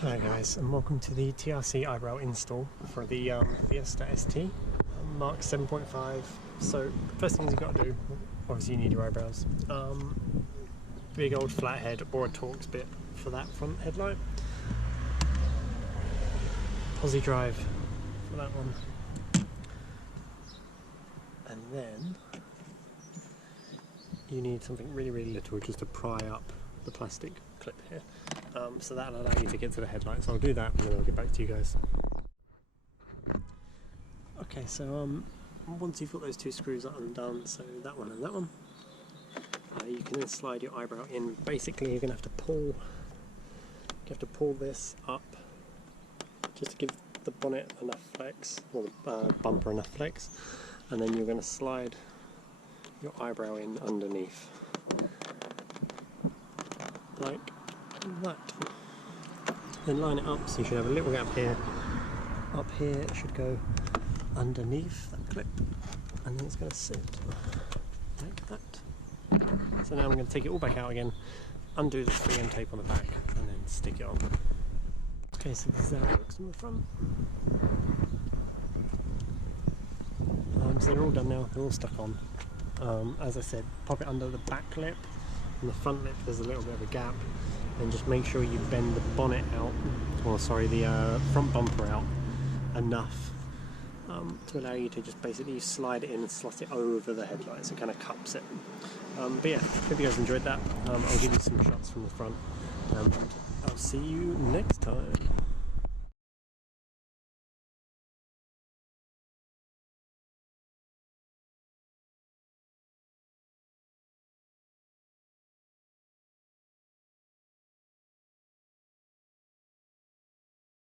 Hi guys, and welcome to the TRC eyebrow install for the Fiesta ST Mark 7.5. So first things you've got to do, obviously you need your eyebrows. Big old flathead or a Torx bit for that front headlight. Posi drive for that one. And then you need something really little just to pry up the plastic clip here. So that'll allow you to get to the headlight. So I'll do that and then I'll get back to you guys. Okay, so once you've got those two screws undone, so that one and that one, you can then slide your eyebrow in. Basically, you're going to have to pull this up just to give the bonnet enough flex, or the bumper enough flex, and then you're going to slide your eyebrow in underneath, like that. Then line it up so you should have a little gap here. Up here it should go underneath that clip, and then it's going to sit like that. So now I'm going to take it all back out again, undo the 3M tape on the back, and then stick it on. Okay, so this is how it looks on the front. So they're all done now, they're all stuck on. As I said, pop it under the back lip. On the front lip there's a little bit of a gap, and just make sure you bend the bonnet out, or sorry, the front bumper out enough to allow you to just basically slide it in and slot it over the headlight, so it kind of cups it. But yeah, hope you guys enjoyed that. I'll give you some shots from the front, and I'll see you next time.